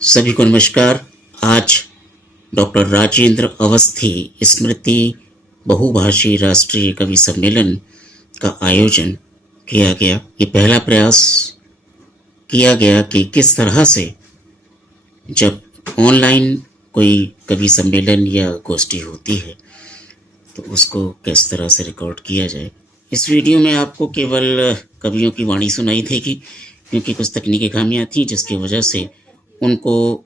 सभी को नमस्कार। आज डॉक्टर राजेंद्र अवस्थी स्मृति बहुभाषी राष्ट्रीय कवि सम्मेलन का आयोजन किया गया। ये पहला प्रयास किया गया कि किस तरह से जब ऑनलाइन कोई कवि सम्मेलन या गोष्ठी होती है तो उसको किस तरह से रिकॉर्ड किया जाए। इस वीडियो में आपको केवल कवियों की वाणी सुनाई देगी, क्योंकि कुछ तकनीकी खामियां थी जिसकी वजह से उनको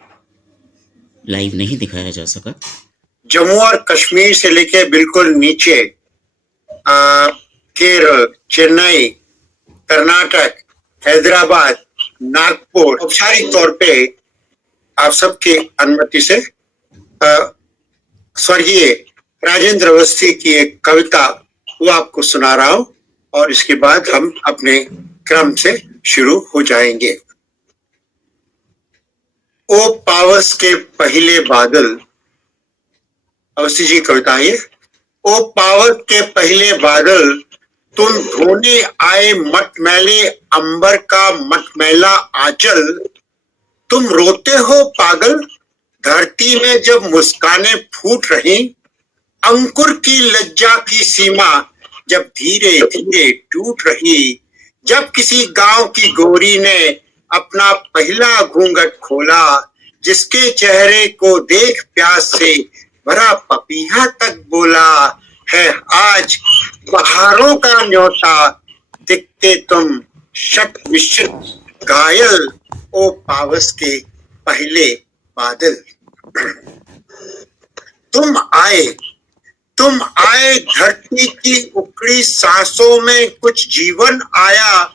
लाइव नहीं दिखाया जा सका। जम्मू और कश्मीर से लेके बिल्कुल नीचे केरल, चेन्नई, कर्नाटक, हैदराबाद, नागपुर, औपचारिक तौर पे आप सबकी अनुमति से स्वर्गीय राजेंद्र अवस्थी की एक कविता वो आपको सुना रहा हूं, और इसके बाद हम अपने क्रम से शुरू हो जाएंगे। ओ पावस के पहले बादल, अवस्थी जी कविता है। ओ पावस के पहले बादल, तुम धोने आए मटमैले अंबर का मटमैला आंचल। तुम रोते हो पागल धरती में जब मुस्कानें फूट रही। अंकुर की लज्जा की सीमा जब धीरे धीरे टूट रही। जब किसी गांव की गोरी ने अपना पहला घूंघट खोला, जिसके चेहरे को देख प्यास से भरा पपीहा तक बोला है आज बहारों का न्योता। दिखते तुम शत विशत घायल, ओ पावस के पहले बादल। तुम आए धरती की उखड़ी सांसों में कुछ जीवन आया।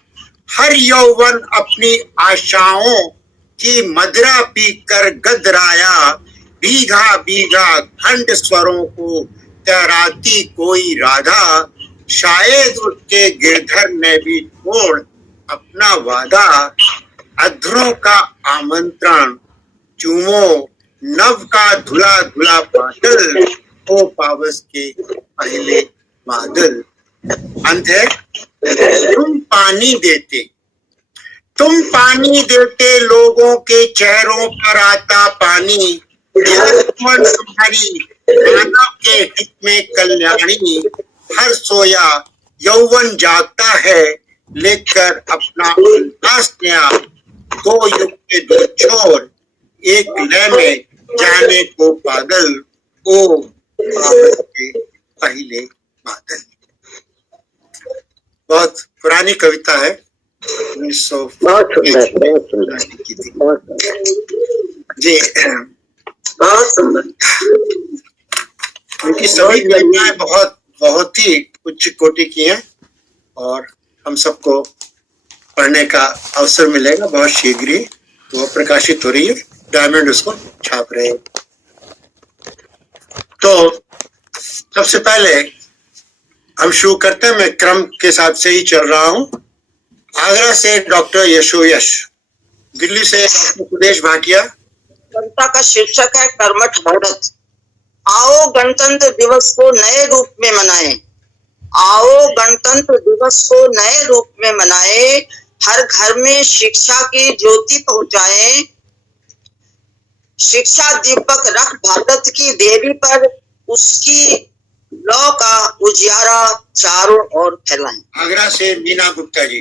हर यौवन अपनी आशाओं की मदिरा पीकर गदराया। भीगा भीगा खंड स्वरों को तैराती कोई राधा। शायद उसके गिरधर ने भी छोड़ अपना वादा। अधरों का आमंत्रण चूमो नव का धुला धुला बादल। ओ पावस के पहले बादल। अंत है। तुम पानी देते लोगों के चेहरों पर आता पानी। तुम्हारी मानव के हित में कल्याणी। हर सोया यौवन जागता है लेकर अपना उल्लास नया। दो युग के दो छोर एक लय में जाने को पागल। ओ पावस के पहले बादल। बहुत पुरानी कविता है, 1900 जी। बहुत सुंदर। उनकी सभी कविताएं बहुत ही उच्च कोटि की हैं, और हम सबको पढ़ने का अवसर मिलेगा बहुत शीघ्र ही। वो प्रकाशित हो रही है, डायमंड उसको छाप रहे हैं। तो सबसे पहले हम शुरू करते हैं। मैं क्रम के हिसाब से ही चल रहा हूं। आगरा से डॉक्टर यशोयश, दिल्ली से डॉक्टर सुदेश भाटिया। कविता का शीर्षक है कर्मठ भारत। आओ गणतंत्र दिवस को नए रूप में मनाएं। आओ गणतंत्र दिवस को नए रूप में मनाएं। हर घर में शिक्षा की ज्योति पहुंचाएं। शिक्षा दीपक रख भारत की देवी पर, उसकी लौ का उजियारा चारों ओर फैलाएं। आगरा से मीना गुप्ता जी।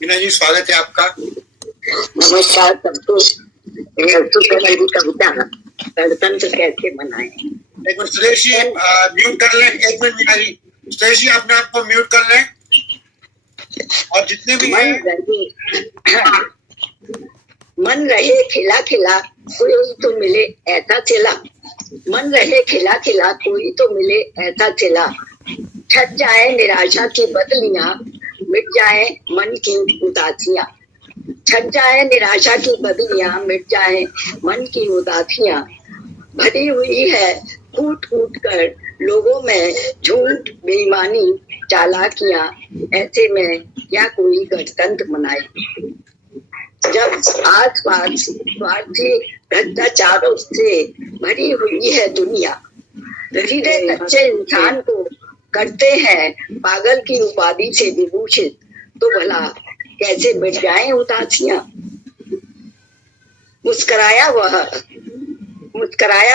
मीना जी स्वागत है आपका। नमस्कार सबको। मेरी कविता गणतंत्र कैसे मनाएं। एक मिनट सुदेश जी म्यूट कर लें। एक मिनट मीना जी, सुदेश जी अपने आप को म्यूट कर लें। और जितने भी मन रहे खिला खिला कोई तो मिले ऐसा चिला। मन रहे खिला खिला कोई तो मिले ऐसा चिला। छट जाए निराशा की बदलियां, मिट जाए मन की उदासियां। छट जाए निराशा की बदलियां, मिट जाए मन की उदासियां। भरी हुई है कूट कूट कर लोगों में झूठ बेईमानी चालाकियां। ऐसे में क्या कोई गणतंत्र मनाए। जब आसपास स्वार्थी भ्रष्टाचारों से भरी हुई है दुनिया। हीरे अच्छे इंसान को करते हैं पागल की उपाधि से विभूषित। तो भला कैसे मिट जाए उदासियां। मुस्कराया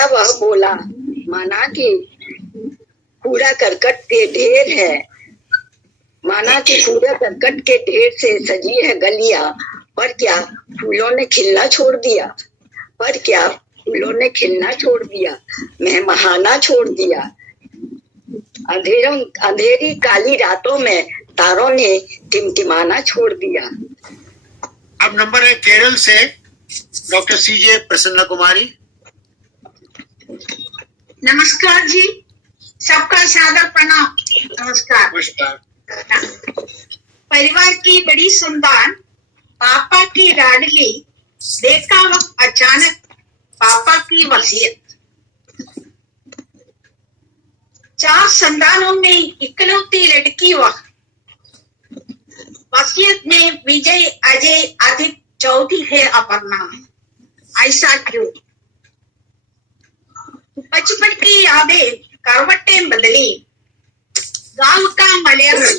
वह बोला, माना कि कूड़ा करकट के ढेर है, माना कि कूड़ा करकट के ढेर से सजी है गलियां, पर क्या फूलों ने खिलना छोड़ दिया, पर क्या फूलों ने खिलना छोड़ दिया, महमहाना छोड़ दिया। अंधेरी काली रातों में तारों ने टिमटिमाना छोड़ दिया। अब नंबर है केरल से डॉक्टर सीजे प्रसन्ना कुमारी। नमस्कार जी, सबका सादर प्रणाम। नमस्कार। नमस्कार। परिवार की बड़ी संतान, पापा की लाडली, देखा वक्त अचानक पापा की वसीयत। 4 संतानों में इकलौती लड़की वह, वसीयत में विजय, अजय, आदित्य, चौथी है अपर्णा। ऐसा क्यों? बचपन की यादें करवटें बदली, गांव का मलयालम,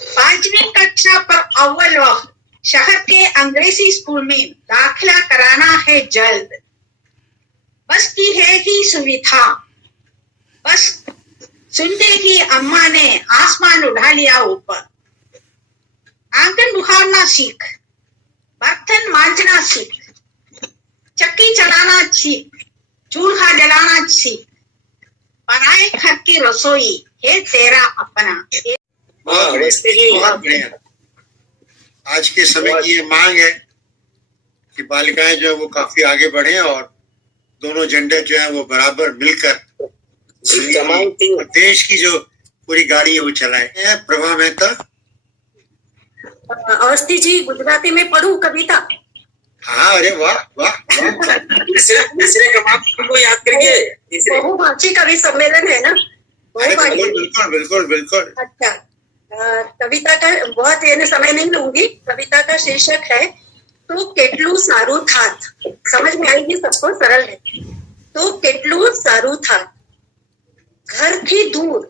5वीं कक्षा पर अव्वल वह, शहर के अंग्रेजी स्कूल में दाखिला कराना है जल्द। बस की है ही सुविधा, बस सुनते ही अम्मा ने आसमान उठा लिया ऊपर। आंगन बुहारना सीख, बर्तन मांजना सीख, चक्की चलाना सीख, चूल्हा जलाना सीख, पराए घर की रसोई है तेरा अपना। बहुत बढ़िया। आज के समय की ये मांग है कि बालिकाएं जो है वो काफी आगे बढ़े और दोनों जेंडर जो है वो बराबर मिलकर देश की जो पूरी गाड़ी है वो चलाए। प्रभा मेहता। अवस्थी जी, गुजराती में पढ़ू कविता। हाँ, अरे वाह वाह वाह। तीसरे क्रमांक को याद करके बहुभाषी कवि सम्मेलन है ना, बिल्कुल बिल्कुल बिल्कुल बिल्कुल। अच्छा, कविता का बहुत ये समय नहीं लूंगी। कविता का शीर्षक है तो केटलू सारू थात। समझ में आएगी सबको, सरल है। तो केटलू सारू थात, घर थी दूर,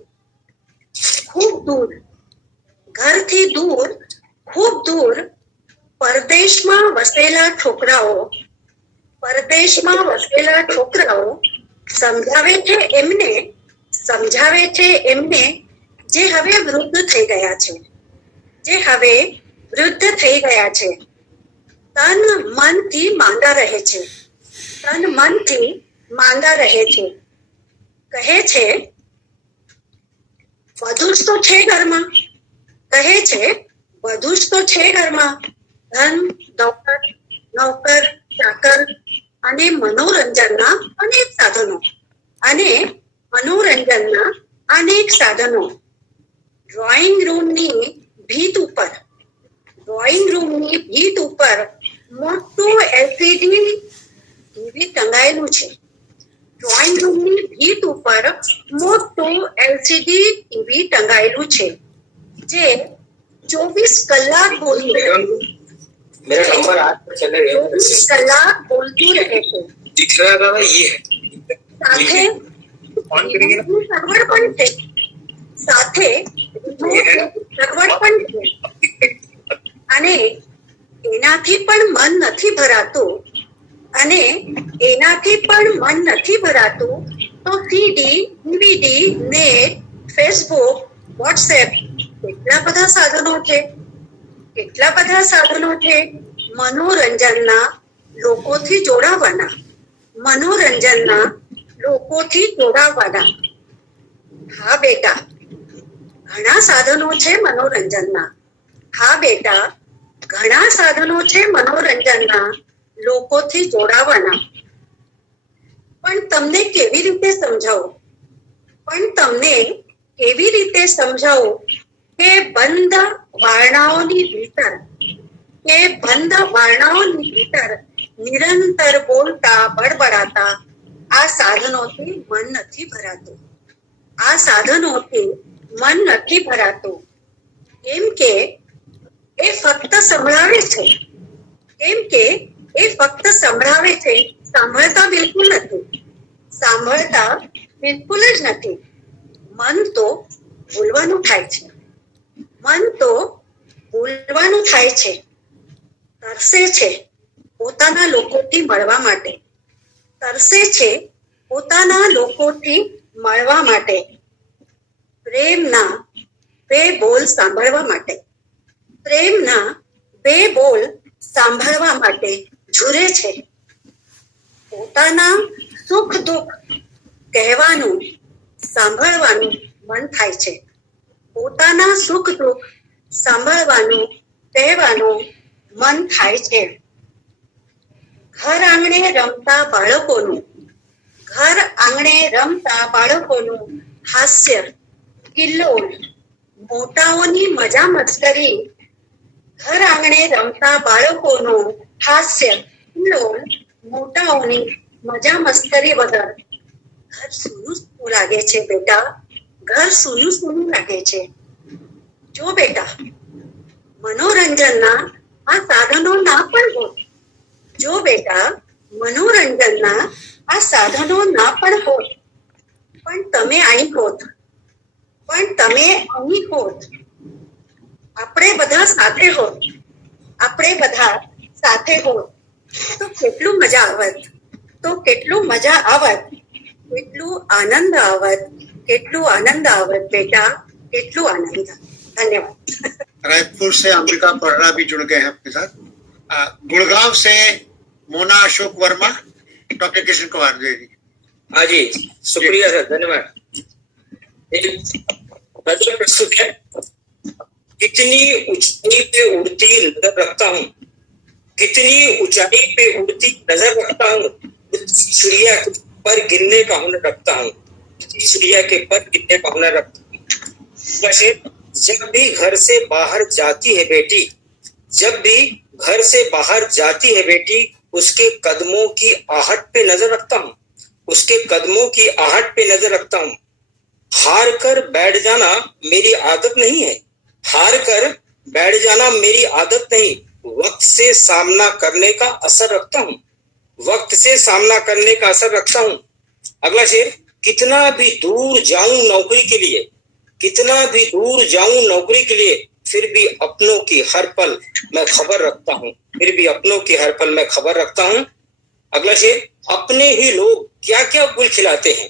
खूब दूर, घर थी दूर, खूब दूर, પરદેશમાં વસેલા છોકરાઓ, પરદેશમાં વસેલા છોકરાઓ સમજાવે છે એમને જે હવે વૃદ્ધ થઈ ગયા છે, જે હવે વૃદ્ધ થઈ ગયા છે, તન મનથી માંદા રહે છે, તન મનથી માંદા રહે છે, કહે છે બધું જ તો છે ઘરમાં, કહે છે બધું જ તો છે ઘરમાં, ધન દોલત નોકર ચાકર અને મનોરંજનના અનેક સાધનો, અને મનોરંજનના અનેક સાધનો, ડ્રોઈંગ રૂમની ભીત ઉપર મોટું એલસીડી ટીવી ટંગાયેલું છે, ડ્રોઈંગ રૂમની ભીત ઉપર મોટું એલસીડી ટીવી ટંગાયેલું છે, જે 24 કલાક બોલતું રહે છે, मेरा नंबर आज पर चले गए 24 કલાક બોલતું રહે છે, दिख रहा था ये है સાથે ऑन करेंगे ना સગવડ પણ છે, સાથે સગવડ પણ છે, અને એનાથી પણ મન નથી ભરાતું, અને એનાથી પણ મન નથી ભરાતું તો સીડી, ડીવીડી, નેટ, ફેસબુક, વોટ્સએપ, કેટલા બધા સાધનો છે, કેટલા બધા સાધનો છે મનોરંજનના, લોકોથી જોડાવાના, મનોરંજનના, લોકોથી જોડાવાના. હા બેટા, ઘણા સાધનો છે મનોરંજનના. હા બેટા, ઘણા સાધનો છે મનોરંજનના, લોકોથી જોડાવાના. પણ તમને કેવી રીતે સમજાવું, કે બંધ વારણાઓની ભીતર નિરંતર બોલતા બડબડાતા આ સાધનોથી મન નથી ભરાતું, આ સાધનોથી મન નથી ભરાતું, કેમ કે એ ફક્ત સંભળાવે છે, સાંભળતા બિલકુલ નથી, સાંભળતા બિલકુલ જ નથી. મન તો બોલવાનું થાય છે, તરસે છે, પોતાના લોકોથી મળવા માટે, તરસે છે પોતાના લોકોથી મળવા માટે, પ્રેમના બે બોલ સાંભળવા માટે, પ્રેમના બે બોલ સાંભળવા માટે ઝૂરે છે. પોતાના સુખ દુઃખ કહેવાનું સાંભળવાનું મન થાય છે. પોતાના સુખ દુઃખ સાંભળવાનું કહેવાનું મન થાય છે. ઘર આંગણે રમતા બાળકોનું, ઘર આંગણે રમતા બાળકોનું હાસ્ય કિલ્લોલ, મોટાઓની મજા મસ્કરી. ઘર આંગણે રમતા બાળકોનું હાસ્ય કિલ્લોલ, મોટાઓની મજા મસ્કરી વગર ઘર સૂનું સૂનું લાગે છે બેટા, ઘર સૂનું સૂનું લાગે છે. જો બેટા મનોરંજનના આ સાધનો ના પણ હોત, જો બેટા મનોરંજનના આ સાધનો ના પણ હોત, પણ તમે અહીં હોત, પણ તમે અહીં હોત, આપણે બધા સાથે હોત, આપણે બધા સાથે હોત, તો કેટલું મજા આવત, તો કેટલું મજા આવત, કેટલું આનંદ આવત, કેટલું आनंद आवत बेटा, કેટલું आनंद. धन्यवाद. रायपुर से अंबिका पर्रा भी जुड़ गए हैं अपने साथ. गुड़गांव से मोना अशोक वर्मा, डॉक्टर कृष्ण कुमार द्विवेदी. हाँ जी, शुक्रिया सर, धन्यवाद. गजल प्रस्तुत है. कितनी ऊंचाई पे उड़ती नजर रखता हूँ, कितनी ऊंचाई पे उड़ती नजर रखता हूँ, चिड़िया पर गिरने का हुनर रखता हूँ, चिड़िया के पर गिरने का हुनर रखता हूँ. वैसे जब भी घर से बाहर जाती है बेटी, जब भी घर से बाहर जाती है बेटी, उसके कदमों की आहट पे नजर रखता हूँ, उसके कदमों की आहट पे नजर रखता हूँ. हार कर बैठ जाना मेरी आदत नहीं है, हार कर बैठ जाना मेरी आदत नहीं, वक्त से सामना करने का असर रखता हूँ, वक्त से सामना करने का असर रखता हूँ. अगला शेर. कितना भी दूर जाऊं नौकरी के लिए, कितना भी दूर जाऊं नौकरी के लिए, फिर भी अपनों की हर पल मैं खबर रखता हूँ, फिर भी अपनों की हर पल मैं खबर रखता हूँ. अगला शेर. अपने ही लोग क्या क्या गुल खिलाते हैं,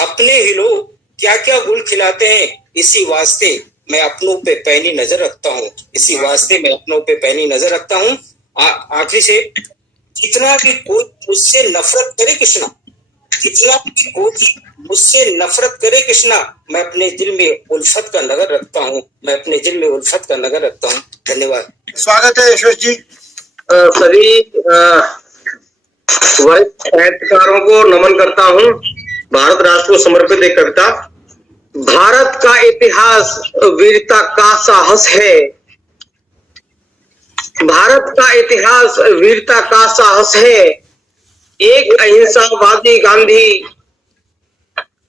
अपने ही लोग क्या क्या गुल खिलाते हैं, इसी वास्ते मैं अपनों पे पैनी नजर रखता हूँ, इसी वास्ते मैं अपनों पे पैनी नजर रखता हूँ. आखिरी से. कितना भी कोई मुझसे नफरत करे कृष्णा, कितना भी कोई मुझसे नफरत करे कृष्णा, मैं अपने दिल में उल्फत का नगर रखता हूँ, मैं अपने दिल में उल्फत का नगर रखता हूँ. धन्यवाद. स्वागत है यशोश जी. सभी वरिष्ठ साहित्यकारों को नमन करता हूँ. भारत राष्ट्र को समर्पित एक कविता. भारत का इतिहास वीरता का साहस है, भारत का इतिहास वीरता का साहस है. एक अहिंसावादी गांधी,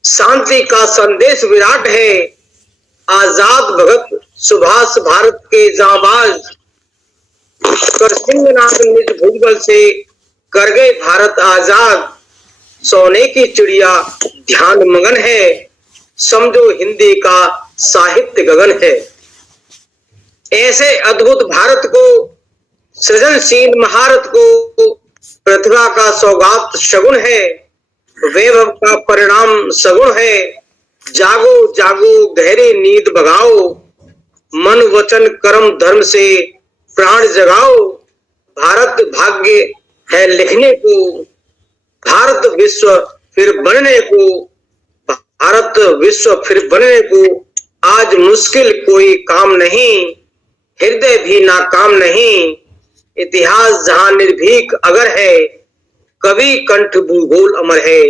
शांति का संदेश विराट है. आजाद भगत सुभाष भारत के जांबाज, कर सिंहनाथ निज भुजबल से कर गए भारत आजाद. सोने की चिड़िया ध्यान मगन है, समझो हिंदी का साहित्य गगन है. ऐसे अद्भुत भारत को, सृजनशील महारत को प्रतिभा का सौगात शगुन है, वैभव का परिणाम सगुण है. जागो जागो गहरी नींद भगाओ, मन वचन कर्म धर्म से प्राण जगाओ. भारत भाग्य है लिखने को, भारत विश्व फिर बनने को, भारत विश्व फिर बनने को. आज मुश्किल कोई काम नहीं, हृदय भी नाकाम नहीं. इतिहास जहां निर्भीक अगर है, कवि कंठ भूगोल अमर है,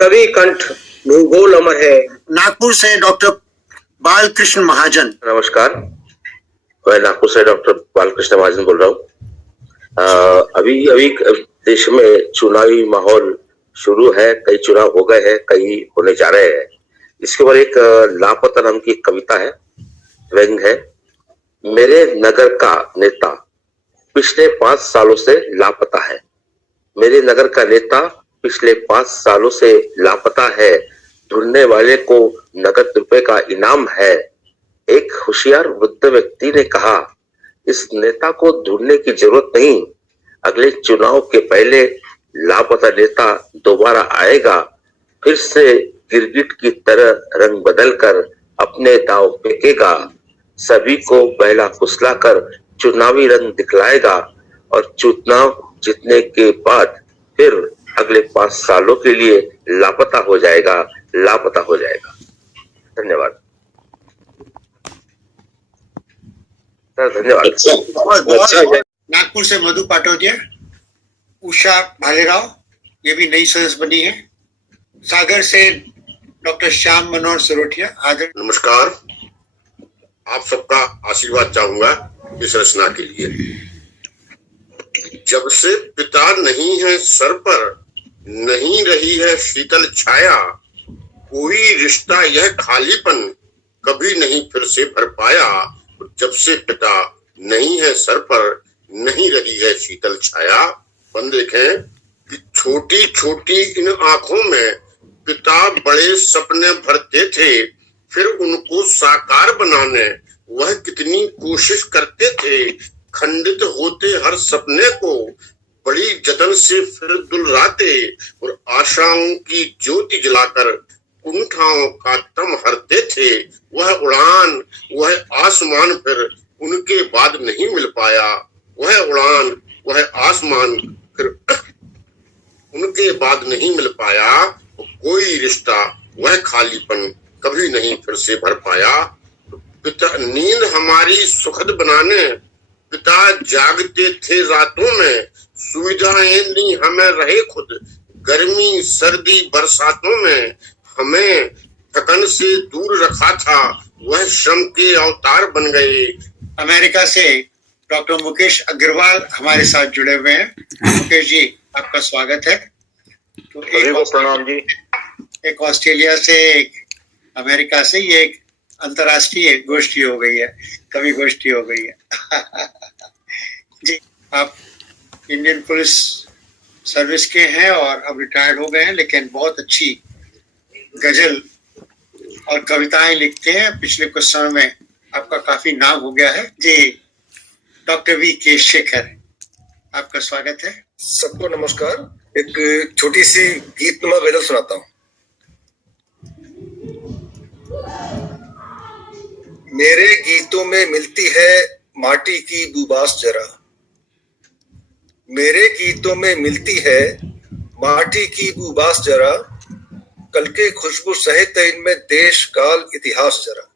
कवि कंठ भूगोल अमर है. नागपुर से डॉक्टर बालकृष्ण महाजन. नमस्कार, मैं नागपुर से डॉक्टर बालकृष्ण महाजन बोल रहा हूँ. अभी देश में चुनावी माहौल शुरू है, कई चुनाव हो गए हैं, कई होने जा रहे हैं. इसके ऊपर एक लापता नाम की कविता है, व्यंग है. मेरे नगर का नेता पिछले 5 सालों से लापता है, मेरे नगर का नेता पिछले 5 सालों से लापता है. ढूंढने वाले को नगद रुपए का इनाम है. एक होशियार वृद्ध व्यक्ति ने कहा, इस नेता को ढूंढने की जरूरत नहीं, अगले चुनाव के पहले लापता नेता दोबारा आएगा, फिर से गिरगिट की तरह रंग बदलकर अपने दांव फेंकेगा, सभी को बहला फुसलाकर चुनावी रंग दिखलाएगा और चुनाव जीतने के बाद फिर अगले 5 सालों के लिए लापता हो जाएगा, लापता हो जाएगा। धन्यवाद सर, धन्यवाद। बहुत बहुत। नागपुर से मधु पाटोदिया, उषा भालेराव, ये भी नई सदस्य बनी है। सागर से डॉक्टर श्याम मनोहर सरोठिया। आदर नमस्कार, आप सबका आशीर्वाद चाहूंगा इस रचना के लिए। जब से पिता नहीं है सर पर, नहीं रही है शीतल छाया, कोई रिश्ता यह खालीपन कभी नहीं फिर से भर पाया। जब से पिता नहीं है सर पर, नहीं रही है शीतल छाया। बन देखें कि छोटी छोटी इन आंखों में पिता बड़े सपने भरते थे, फिर उनको साकार बनाने वह कितनी कोशिश करते थे। खंडित होते हर सपने को बड़ी जतन से फिर दुलराते और आशाओं की ज्योति जलाकर कुंठाओं का दम हरते थे। वह उड़ान, वह आसमान फिर उनके बाद नहीं मिल पाया। वह उड़ान, वह आसमान फिर उनके बाद नहीं मिल पाया। कोई रिश्ता, वह खालीपन कभी नहीं फिर से भर पाया। पिता नींद हमारी सुखद बनाने पिता जागते थे रातों में, सुविधाएं दी हमें रहे खुद गर्मी सर्दी बरसातों में। हमें थकन से दूर रखा था, वह श्रम के अवतार बन गए। अमेरिका से डॉक्टर मुकेश अग्रवाल हमारे साथ जुड़े हुए हैं। मुकेश जी, आपका स्वागत है। तो प्रणाम जी। एक ऑस्ट्रेलिया से, एक अमेरिका से, ये एक अंतर्राष्ट्रीय गोष्ठी हो गई है, कवि गोष्ठी हो गई है। जी, आप इंडियन पुलिस सर्विस के हैं और अब रिटायर्ड हो गए हैं, लेकिन बहुत अच्छी गजल और कविताएं लिखते हैं। पिछले कुछ समय में आपका काफी नाम हो गया है। जी, डॉक्टर वी के शेखर, आपका स्वागत है। सबको नमस्कार। एक छोटी सी गीतनुमा गजल सुनाता हूँ। मेरे गीतों में मिलती है माटी की बुबास जरा, मेरे गीतों में मिलती है माटी की बुबास जरा, कल के खुशबू सहित इनमें देश काल इतिहास जरा।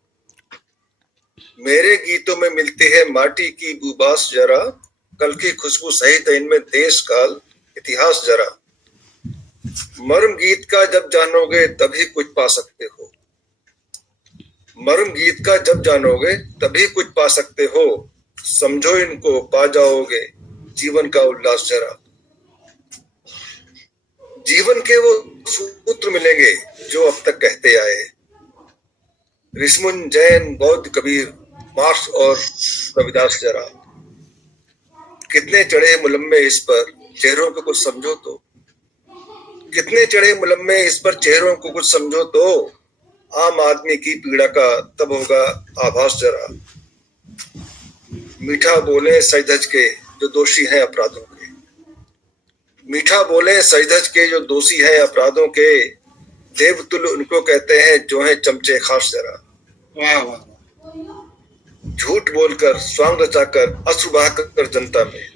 मेरे गीतों में मिलती है माटी की बुबास जरा, कल की खुशबू सहित इनमें देश काल इतिहास जरा। मर्म गीत का जब जानोगे तभी कुछ पा सकते हो, मर्म गीत का जब जानोगे तभी कुछ पा सकते हो। समझो इनको पा जाओगे जीवन का उल्लास जरा। जीवन के वो सूत्र मिलेंगे जो अब तक कहते आए, ऋषिमुनि जैन बौद्ध कबीर मार्क्स और रविदास जरा। कितने चढ़े मुलम्मे इस पर चेहरों को कुछ समझो तो, कितने चढ़े मुलम्मे इस पर चेहरों को कुछ समझो तो। आम आदमी की पीड़ा का तब होगा आभास जरा। मीठा बोले सजधज के जो दोषी हैं अपराधों के, मीठा बोले सजधज के जो दोषी हैं अपराधों के। देवतुल्य उनको कहते हैं जो है चमचे खास जरा। वाह वाह। झूठ बोलकर स्वांग रचाकर अश्रु बहाकर जनता में,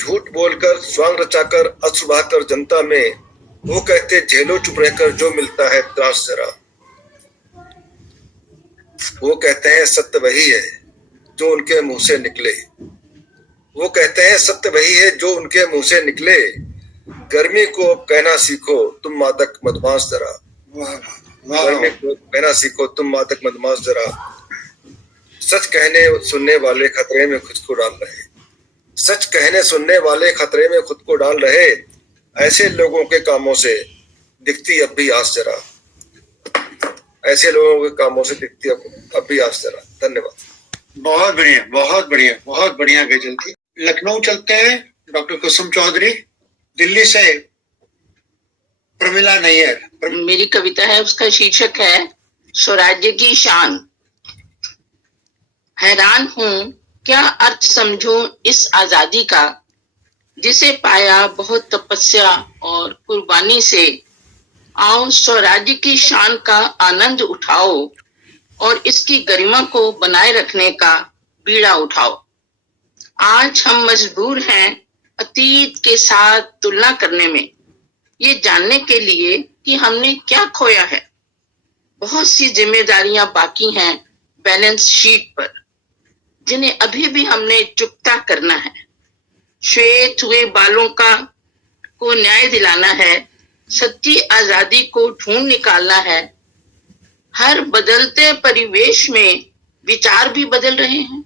झूठ बोलकर स्वांग रचाकर अश्रु बहाकर जनता में। वो कहते झेलो चुप रहकर जो मिलता है त्रास जरा। वो कहते हैं सत्य वही है जो उनके मुंह से निकले, वो कहते हैं सत्य वही है जो उनके मुंह से निकले। गर्मी को अब कहना सीखो तुम मादक मधुमास जरा, गर्मी को कहना सीखो तुम मादक मधुमास जरा। सच कहने सुनने वाले खतरे में खुद को डाल रहे, सच कहने सुनने वाले खतरे में खुद को डाल रहे। ऐसे लोगों के कामों से दिखती अब भी आस जरा, ऐसे लोगों के कामों से दिखती अब भी आस जरा। धन्यवाद। बहुत बढ़िया, बहुत बढ़िया, बहुत बढ़िया गजल थी। लखनऊ चलते हैं, डॉक्टर कुसुम चौधरी। दिल्ली से प्रमिला नैयर। मेरी कविता है, उसका शीर्षक है स्वराज्य की शान। हैरान हूं क्या अर्थ समझूं इस आजादी का, जिसे पाया बहुत तपस्या और कुर्बानी से। आओ स्वराज्य की शान का आनंद उठाओ और इसकी गरिमा को बनाए रखने का बीड़ा उठाओ। आज हम मजबूर हैं अतीत के साथ तुलना करने में, ये जानने के लिए कि हमने क्या खोया है। बहुत सी जिम्मेदारियां बाकी हैं बैलेंस शीट पर, जिन्हें अभी भी हमने चुकता करना है। श्वेत हुए बालों को न्याय दिलाना है, सच्ची आजादी को ढूंढ निकालना है। हर बदलते परिवेश में विचार भी बदल रहे हैं।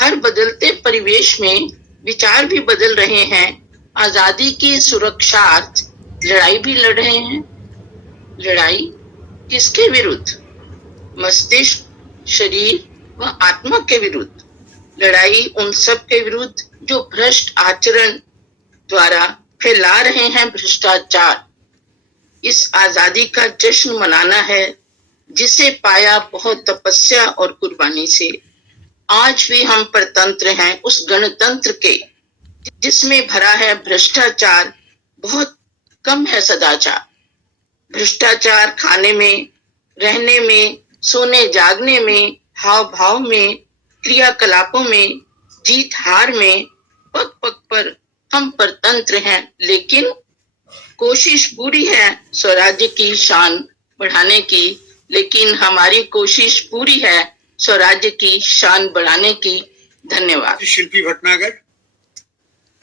हर बदलते परिवेश में विचार भी बदल रहे हैं। आजादी की सुरक्षार्थ लड़ाई भी लड़ रहे हैं। लड़ाई किसके विरुद्ध? मस्तिष्क, शरीर व आत्मा के विरुद्ध। लड़ाई उन सब के विरुद्ध जो भ्रष्ट आचरण द्वारा फैला रहे हैं भ्रष्टाचार। इस आजादी का जश्न मनाना है जिसे पाया बहुत तपस्या और कुर्बानी से। आज भी हम परतंत्र हैं उस गणतंत्र के जिसमें भरा है भ्रष्टाचार, बहुत कम है सदाचार। भ्रष्टाचार खाने में, रहने में, सोने जागने में, हाव भाव में, क्रियाकलापों में, जीत हार में, पग पग पर हम परतंत्र हैं। लेकिन कोशिश पूरी है स्वराज्य की शान बढ़ाने की। लेकिन हमारी कोशिश पूरी है स्वराज्य की शान बढ़ाने की। धन्यवाद। शिल्पी भटनागर।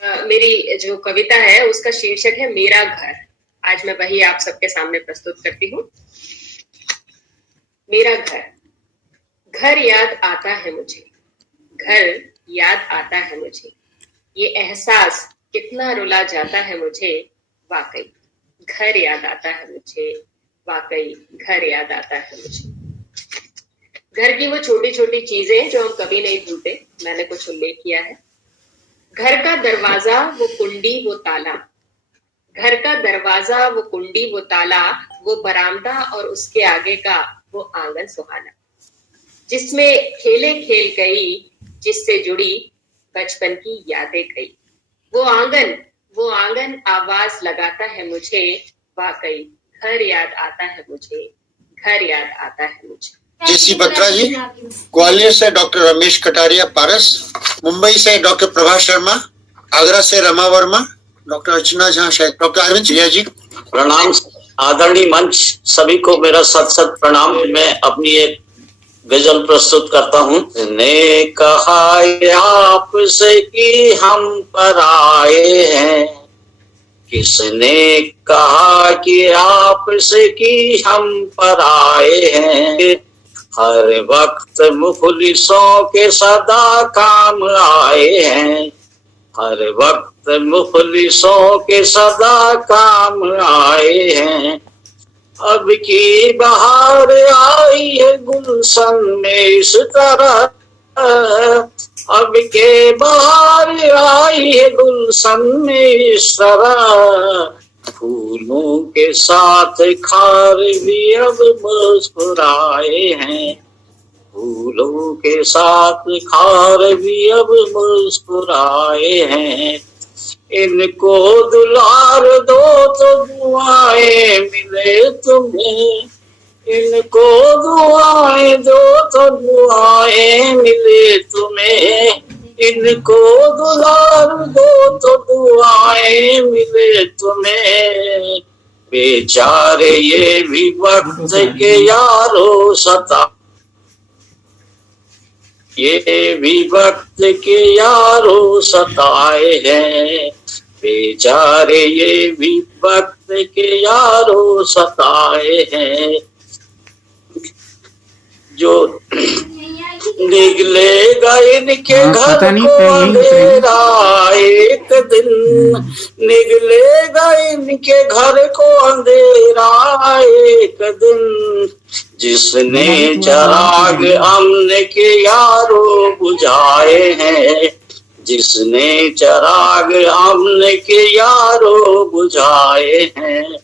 मेरी जो कविता है उसका शीर्षक है मेरा घर। आज मैं वही आप सबके सामने प्रस्तुत करती हूँ। मेरा घर। घर याद आता है मुझे, घर याद आता है मुझे। ये एहसास कितना रुला जाता है मुझे, वाकई घर याद आता है मुझे, वाकई घर याद आता है मुझे। घर की वो छोटी छोटी चीजें जो हम कभी नहीं भूलते, मैंने कुछ उल्लेख किया है। घर का दरवाजा वो कुंडी वो ताला, घर का दरवाजा वो कुंडी वो ताला, वो बरामदा और उसके आगे का वो आंगन सुहाना, जिसमें खेले खेल गई, जिससे जुड़ी बचपन की यादें गई। वो आंगन आवाज लगाता है मुझे, वाकई घर याद आता है मुझे, घर याद आता है मुझे। जेसी बत्रा जी। ग्वालियर से डॉक्टर रमेश कटारिया पारस, मुंबई से डॉक्टर प्रभा शर्मा, आगरा से रमा वर्मा, डॉक्टर अर्चना झा, शायद डॉक्टर अरविंद जिया जी। प्रणाम आदरणीय मंच, सभी को मेरा सत सत प्रणाम। मैं अपनी एक गजल प्रस्तुत करता हूँ। ने कहा आपसे कि हम पराए हैं, किसने कहा कि आपसे कि हम पराए हैं। हर वक्त मुखलिसों के सदा काम आए हैं, हर वक्त मुखलिसों के सदा काम आए हैं। अब की बहार आई है गुलशन में इस तरह, अब के बहार आई है गुलशन में इस तरह। फूलों के साथ खार भी अब मुस्कुराए हैं, फूलों के साथ खार भी अब मुस्कुराए हैं। इनको दुलार दो तो दुआएं मिले तुम्हें, इनको दुआएं दो तो दुआएं मिले तुम्हें। इनको दुलार दो तो दुआएं मिले तुम्हें। बेचारे ये भी वक्त के यारो सता, ये भी वक्त के यारो सताए हैं। बेचारे ये भी वक्त के यारो सताए हैं। जो निकलेगा इनके घर को अंधेरा एक दिन, निकलेगा इनके घर को अंधेरा एक दिन। जिसने चराग अमन के यारो बुझाए हैं, जिसने चराग अमन के यारो बुझाए हैं।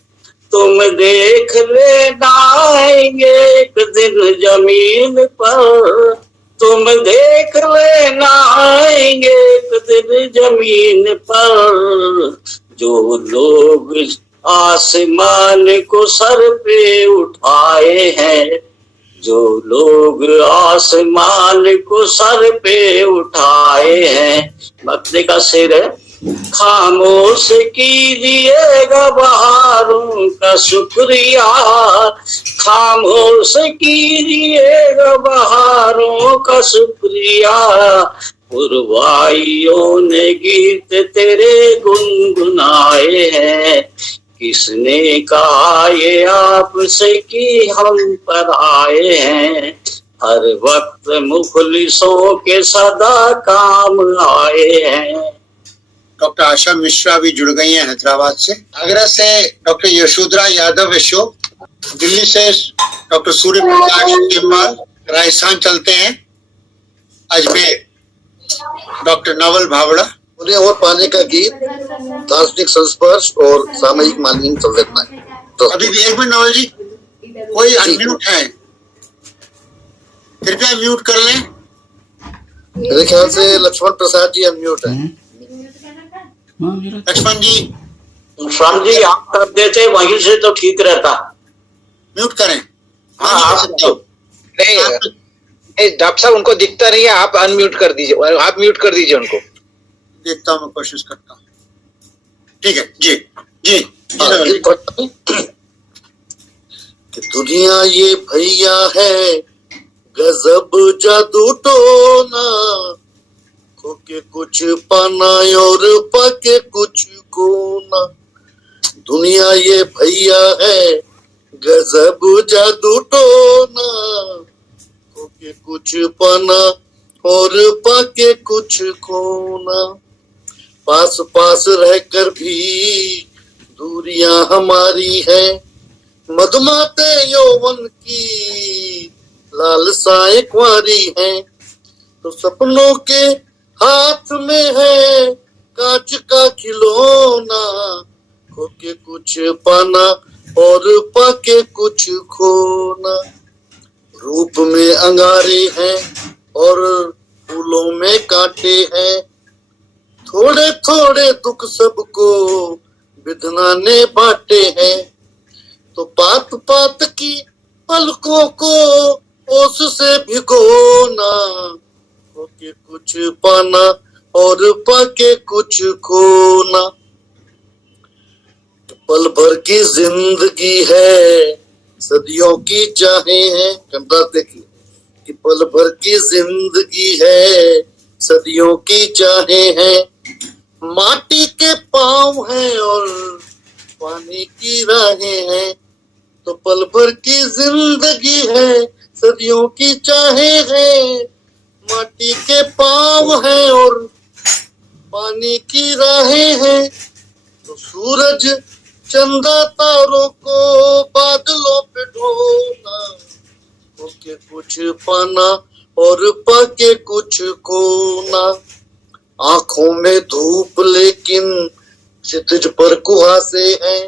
तुम देख लेना आएंगे एक दिन जमीन पर, तुम देख लेना आएंगे एक दिन जमीन पर, जो लोग आसमान को सर पे उठाए हैं, जो लोग आसमान को सर पे उठाए हैं। मक्ते का शेर है, खामोश कीजिएगा बहारों का शुक्रिया, खामोश कीजिएगा बहारों का शुक्रिया, पुरवाइयों ने गीत तेरे गुनगुनाए हैं, किसने कहा ये आपसे कि हम पर आए हैं, हर वक्त मुखलिसों के सदा काम आए हैं। डॉक्टर आशा मिश्रा भी जुड़ गई हैं हैदराबाद से। आगरा से डॉक्टर यशोधरा यादव यशो, दिल्ली से डॉक्टर सूर्य प्रकाश टिम्बाल, राजस्थान चलते हैं अजमेर डॉक्टर नवल भावड़ा। उन्हें और पाने का गीत, दार्शनिक संस्पर्श और सामयिक मानवीय संवेदनाएं। तो अभी भी एक मिनट नवल जी, कोई अनम्यूट है, कृपया म्यूट कर लें। मेरे ख्याल से लक्ष्मण प्रसाद जी अनम्यूट है। लक्ष्मण जी, स्वामी जी आप कर देते वहीं से तो ठीक रहता। म्यूट करें। हाँ आप नहीं डॉक्टर साहब उनको दिखता नहीं है, आप अनम्यूट कर दीजिए, आप म्यूट कर दीजिए उनको। देखता हूँ, मैं कोशिश करता हूँ। ठीक है जी जी, जी कि दुनिया ये भैया है गजब जादू टोना, खोके कुछ पाना और पाके कुछ खोना। दुनिया ये भैया है गजब जादू टोना, खोके कुछ पाना और पाके कुछ खोना। पास पास रहकर भी दूरियां हमारी हैं, मधुमाते यौवन की लालसाएं कुंवारी हैं। तो सपनों के हाथ में है कांच का खिलौना, खोके कुछ पाना और पाके कुछ खोना। रूप में अंगारे हैं और फूलों में कांटे हैं, थोड़े थोड़े दुख सबको विधना ने बांटे हैं। तो पात पात की पलकों को ओस से भिगोना, खोके कुछ पाना और पाके कुछ खोना। पल भर की जिंदगी है सदियों की चाहें हैं, कंट्रास्ट देखिए कि पल भर की जिंदगी है सदियों की चाहें हैं। माटी के पाँव हैं और पानी की राहें हैं। तो पल भर की जिंदगी है सदियों की चाहें हैं, माटी के पाँव हैं और पानी की राहें हैं। तो सूरज चंदा तारों को बादलों पे ढोना, खोके कुछ पाना और पाके कुछ खोना। आंखों में धूप लेकिन क्षितिज पर कुहासे हैं,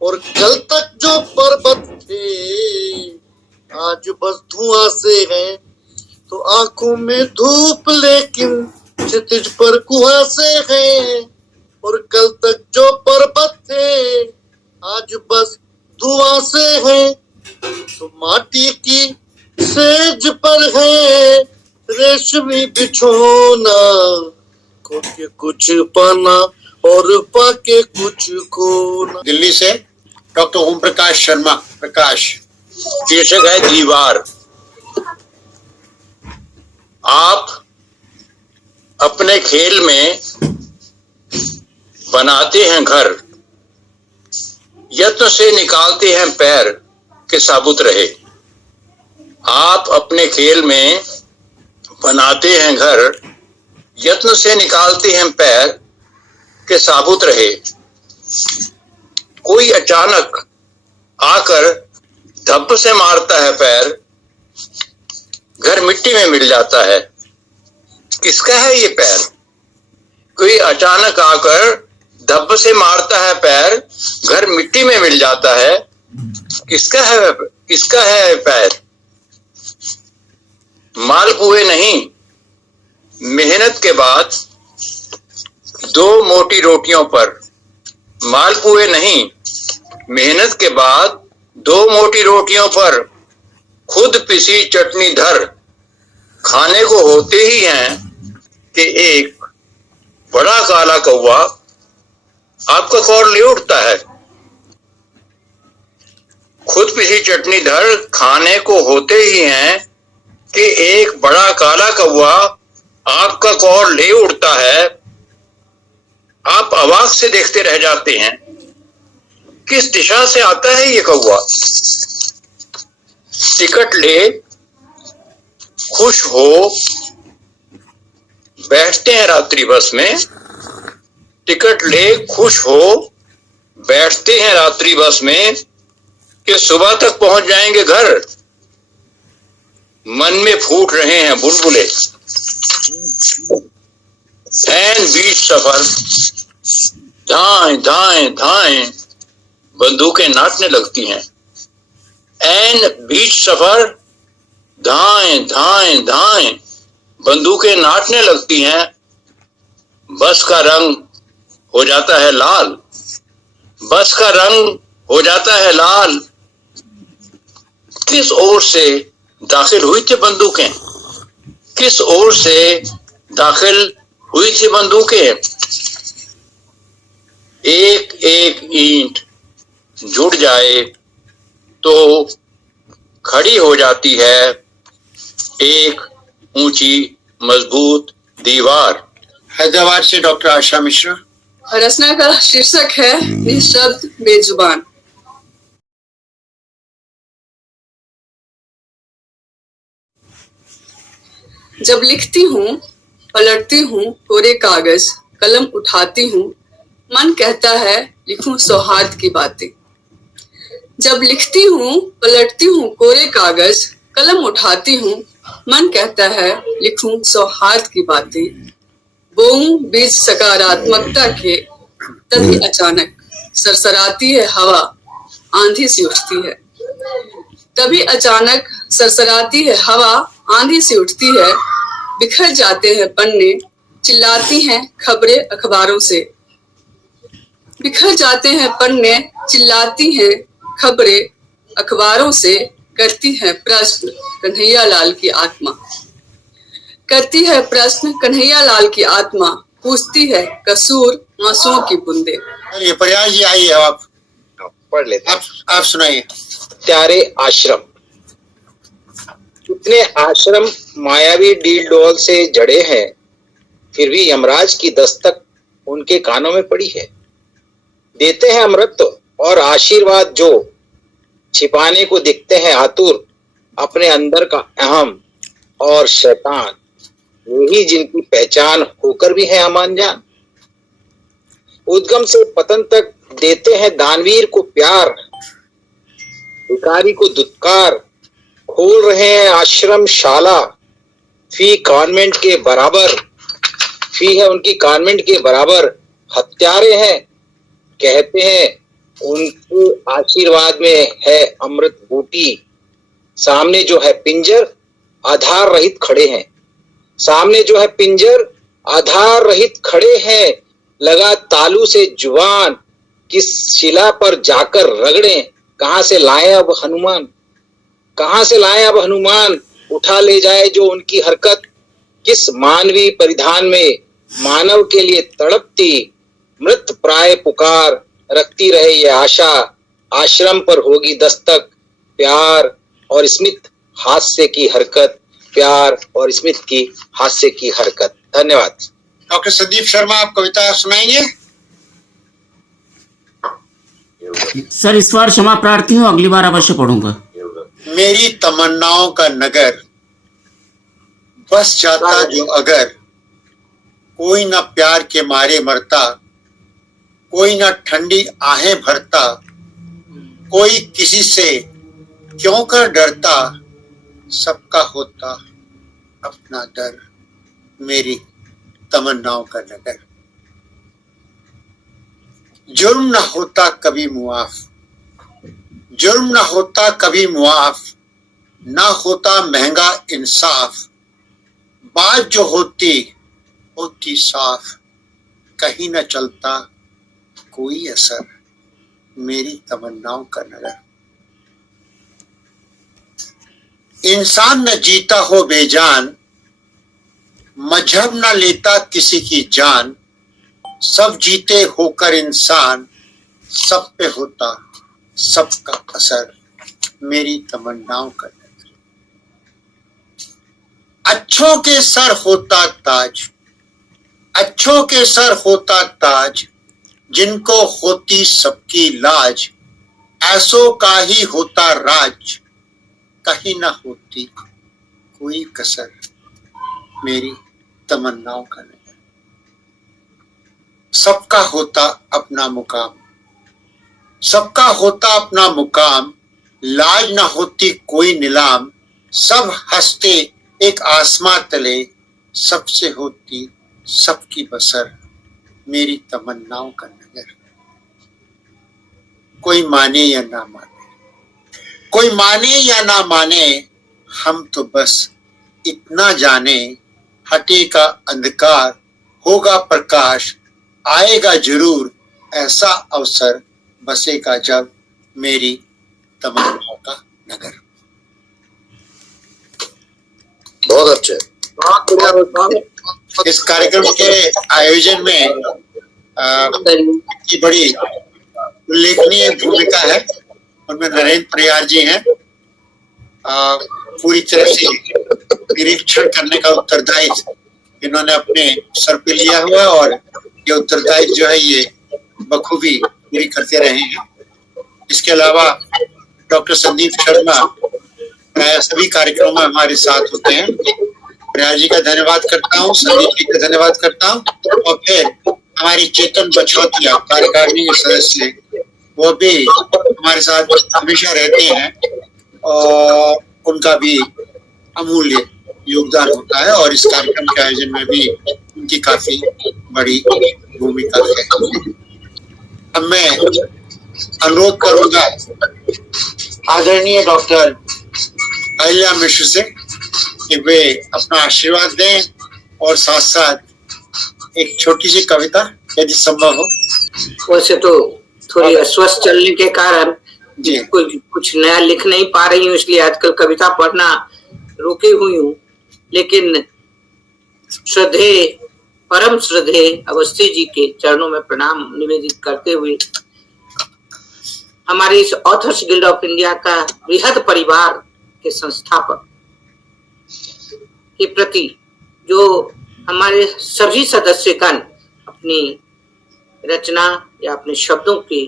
और कल तक जो पर्वत थे आज बस धुआं से हैं। तो आंखों में धूप लेकिन क्षितिज पर कुहासे हैं, और कल तक जो पर्वत थे आज बस धुआं से हैं। तो माटी की सेज पर है रेशमी बिछोना, खोके कुछ पाना और पाके कुछ खोना। दिल्ली से डॉक्टर ओम प्रकाश शर्मा प्रकाश, शीर्षक है दीवार। आप अपने खेल में बनाते हैं घर, यत्न से निकालते हैं पैर के साबुत रहे। आप अपने खेल में बनाते हैं घर, यत्न से निकालते हैं पैर के साबुत रहे। कोई अचानक आकर धप से मारता है पैर, घर मिट्टी में मिल जाता है। किसका है ये पैर? कोई अचानक आकर धप से मारता है पैर, घर मिट्टी में मिल जाता है। किसका है पैर? मालपुए नहीं, मेहनत के बाद 2 मोटी रोटियों पर। मालपुए नहीं, मेहनत के बाद 2 मोटी रोटियों पर खुद पिसी चटनी धर। खाने को होते ही हैं कि एक बड़ा काला कौवा आपका कौर ले उठता है। खुद पिसी चटनी धर, खाने को होते ही हैं कि एक बड़ा काला कौवा आपका कौर ले उड़ता है। आप अवाक से देखते रह जाते हैं, किस दिशा से आता है ये कौवा। टिकट ले खुश हो बैठते हैं रात्रि बस में। टिकट ले खुश हो बैठते हैं रात्रि बस में कि सुबह तक पहुंच जाएंगे घर। मन में फूट रहे हैं बुलबुले। ऐन बीच सफर धाएं धाएं धाएं बंदूकें नाचने लगती हैं। ऐन बीच सफर धाएं धाएं धाएं बंदूकें नाचने लगती हैं। बस का रंग हो जाता है लाल, बस का रंग हो जाता है लाल। किस ओर से दाखिल हुई थी बंदूकें, किस ओर से दाखिल हुई थी बंदूकें। एक एक ईंट जुड़ जाए तो खड़ी हो जाती है एक ऊंची मजबूत दीवार। हैदराबाद से डॉक्टर आशा मिश्रा। रचना का शीर्षक है निःशब्द बेजुबान। जब लिखती हूँ, पलटती हूँ कोरे कागज, कलम उठाती हूँ, मन कहता है लिखूं सौहार्द की बातें। जब लिखती हूँ, पलटती हूँ कोरे कागज, कलम उठाती हूँ, मन कहता है लिखूं सौहार्द की बातें। बोऊं बीज सकारात्मकता के, तभी अचानक सरसराती है हवा, आंधी सी उठती है। तभी अचानक सरसराती है हवा, आंधी सी उठती है। बिखर जाते हैं पन्ने, चिल्लाती हैं खबरें अखबारों से। बिखर जाते हैं पन्ने, चिल्लाती हैं खबरें अखबारों से। करती है प्रश्न कन्हैया लाल की आत्मा, करती है प्रश्न कन्हैया लाल की आत्मा। पूछती है कसूर आंसुओं की बूंदे। ये प्रयास जी आइए, आप पढ़ लेते। आप सुनाइए। प्यारे आश्रम। कितने आश्रम मायावी डील डोल से जड़े हैं, फिर भी यमराज की दस्तक उनके कानों में पड़ी है। देते हैं अमृत और आशीर्वाद जो छिपाने को दिखते हैं आतुर, अपने अंदर का अहम और शैतान, यही जिनकी पहचान होकर भी है अमान जान। उद्गम से पतन तक देते हैं दानवीर को प्यार, भिखारी को दुत्कार। खोल रहे हैं आश्रम शाला, फी कॉन्वेंट के बराबर, फी है उनकी कॉन्वेंट के बराबर। हत्यारे हैं, कहते हैं उनके आशीर्वाद में है अमृत बूटी। सामने जो है पिंजर आधार रहित खड़े हैं, सामने जो है पिंजर आधार रहित खड़े हैं। लगा तालू से जुबान, किस शिला पर जाकर रगड़ें। कहां से लाएं अब हनुमान, कहां से लाएं अब हनुमान। उठा ले जाए जो उनकी हरकत, किस मानवी परिधान में मानव के लिए तड़पती। मृत प्राय पुकार रखती रहे ये आशा, आश्रम पर होगी दस्तक। प्यार और स्मित हास्य की हरकत, प्यार और स्मित की हास्य की हरकत। धन्यवाद। डॉक्टर संदीप शर्मा, आप कविता सुनाएंगे। सर इस बार क्षमा प्रार्थी हूँ, अगली बार अवश्य पढ़ूंगा। मेरी तमन्नाओं का नगर बस जाता जो अगर, कोई ना प्यार के मारे मरता, कोई ना ठंडी आहें भरता, कोई किसी से क्यों कर डरता। सबका होता अपना डर, मेरी तमन्नाओं का नगर। जुर्म न होता कभी मुआफ, जुर्म न होता कभी मुआफ, ना होता महंगा इंसाफ, बात जो होती होती साफ, कहीं न चलता कोई असर मेरी तमन्नाओं का नगर। इंसान न जीता हो बेजान, मजहब न लेता किसी की जान, सब जीते होकर इंसान, सब पे होता सबका असर मेरी तमन्नाओं का नगर। अच्छों के सर होता ताज, अच्छों के सर होता ताज, जिनको होती सबकी लाज, ऐसों का ही होता राज, कहीं ना होती कोई कसर मेरी तमन्नाओं का नगर। सबका होता अपना मुकाम, सबका होता अपना मुकाम, लाज ना होती कोई नीलाम, सब हंसते एक आसमां तले, सबसे होती सबकी बसर मेरी तमन्नाओं का नगर। कोई माने या ना माने, कोई माने या ना माने, हम तो बस इतना जाने, हटेगा अंधकार होगा प्रकाश, आएगा जरूर ऐसा अवसर, बसेगा जब मेरी तमन्नाओं का नगर। बहुत अच्छे, बहुत बढ़िया। इस कार्यक्रम के आयोजन में की बड़ी उल्लेखनीय भूमिका है, उनमें नरेंद्र परियार जी हैं। पूरी तरह से निरीक्षण करने का उत्तरदायित्व इन्होंने अपने सर पे लिया हुआ, और ये उत्तरदायित्व जो है ये बखूबी पूरी करते रहे हैं। इसके अलावा डॉक्टर संदीप शर्मा प्राय सभी कार्यक्रमों में हमारे साथ होते हैं। परियार जी का धन्यवाद करता हूँ, संदीप जी का धन्यवाद करता हूँ, और फिर हमारी चेतन बछौतिया कार्यकारिणी के सदस्य, वो भी हमारे साथ हमेशा रहते हैं, और उनका भी अमूल्य योगदान होता है, और इस कार्यक्रम के आयोजन में भी उनकी काफी बड़ी भूमिका है। अब मैं अनुरोध करूंगा आदरणीय डॉक्टर अहिल्या मिश्र से कि वे अपना आशीर्वाद दें, और साथ साथ एक छोटी सी कविता यदि संभव हो। वैसे तो थोड़ी अस्वस्थ चलने के कारण कुछ नया लिख नहीं पा रही हूँ, इसलिए आजकल कविता पढ़ना रोके हुई हूँ, लेकिन श्रद्धेय परम श्रद्धेय अवस्थी जी के चरणों में प्रणाम निवेदित करते हुए, हमारे इस ऑथर्स गिल्ड ऑफ इंडिया का बृहद परिवार के संस्थापक के प्रति जो हमारे सभी सदस्यगण अपनी रचना या अपने शब्दों के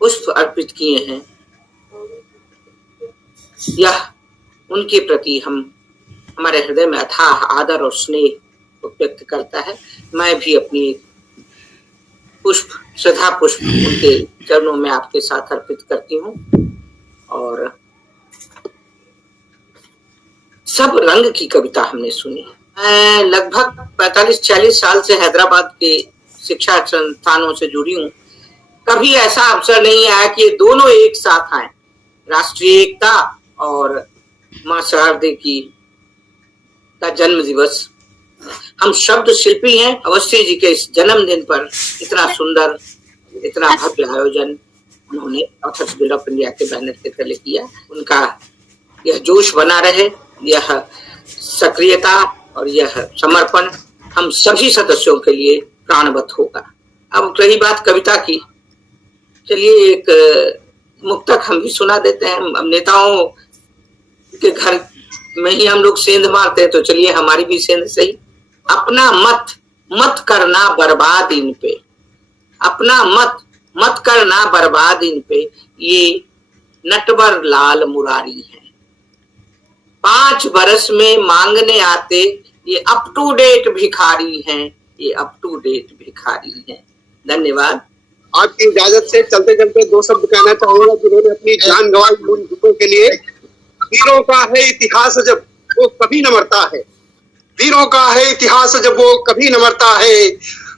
पुष्प अर्पित किए हैं, यह उनके प्रति हमारे हृदय में अथाह आदर और स्नेह व्यक्त करता है। मैं भी अपनी पुष्प श्रद्धा पुष्प उनके चरणों में आपके साथ अर्पित करती हूँ। और सब रंग की कविता हमने सुनी। मैं लगभग 45-40 साल से हैदराबाद के शिक्षा संस्थानों से जुड़ी हूँ। कभी ऐसा अवसर नहीं आया कि ये दोनों एक साथ आए, राष्ट्रीय एकता और माँ शारदे की का जन्म दिवस। हम शब्द शिल्पी हैं। अवस्थी जी के इस जन्मदिन पर इतना सुंदर, इतना भव्य आयोजन उन्होंने ऑथर्स गिल्ड ऑफ इंडिया के बैनर के तले किया। उनका यह जोश बना रहे, यह सक्रियता और यह समर्पण हम सभी सदस्यों के लिए प्राणवत होगा। अब रही बात कविता की, चलिए एक मुक्तक हम भी सुना देते हैं। हम नेताओं के घर में ही हम लोग सेंध मारते हैं, तो चलिए हमारी भी सेंध सही। अपना मत करना बर्बाद इन पे, अपना मत करना बर्बाद इन पे, ये नटवर लाल मुरारी है। 5 बरस में मांगने आते, ये अप टू डेट भिखारी हैं, ये अप टू डेट भिखारी हैं। धन्यवाद। आपकी इजाजत से चलते चलते 2 शब्द कहना चाहूंगा जिन्होंने अपनी जान गंवाई मूल हितों के लिए। वीरों का है इतिहास जब वो कभी न मरता है, वीरों का है इतिहास जब वो कभी न मरता है,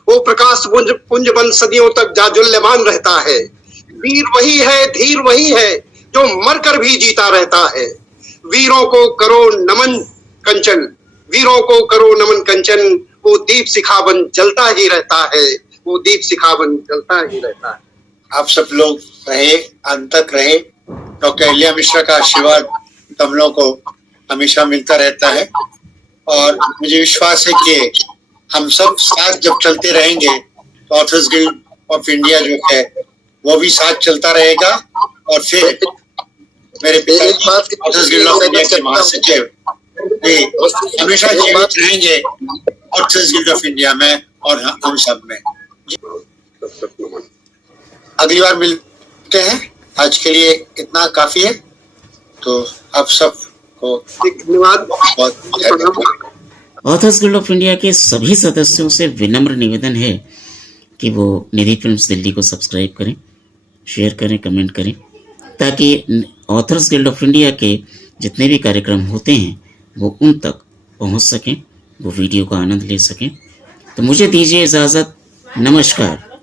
वो प्रकाश पुंज बन सदियों तक जाजुल्यमान रहता है। वीर वही है, धीर वही है, जो मरकर भी जीता रहता है। वीरों को करो नमन कंचन, वीरों को करो नमन कंचन, वो दीप शिखावन जलता ही रहता है, वो दीप शिखावन जलता ही रहता है। आप सब लोग रहे, अंत तक रहे। डॉक्टर अहिल्या मिश्रा का आशीर्वाद हम लोगों को हमेशा मिलता रहता है और मुझे विश्वास है कि हम सब साथ जब चलते रहेंगे तो ऑथर्स गिल्ड ऑफ इंडिया जो है वो भी साथ चलता रहेगा और फिर मेरे पिता ऑथर्स गिल्ड ऑफ इंडिया के महासचिव वे हमेशा जीवित रहेंगे ऑथर्स गिल्ड ऑफ इंडिया में और हम सब में। अगली बार मिलते हैं, आज के लिए इतना काफी है, तो आप सबको धन्यवाद। ऑथर्स गिल्ड ऑफ इंडिया के सभी सदस्यों से विनम्र निवेदन है कि वो निधि फिल्म्स दिल्ली को सब्सक्राइब करें, शेयर करें, कमेंट करें, ताकि ऑथर्स गिल्ड ऑफ इंडिया के जितने भी कार्यक्रम होते हैं वो उन तक पहुंच सकें, वो वीडियो का आनंद ले सकें। तो मुझे दीजिए इजाज़त, नमस्कार।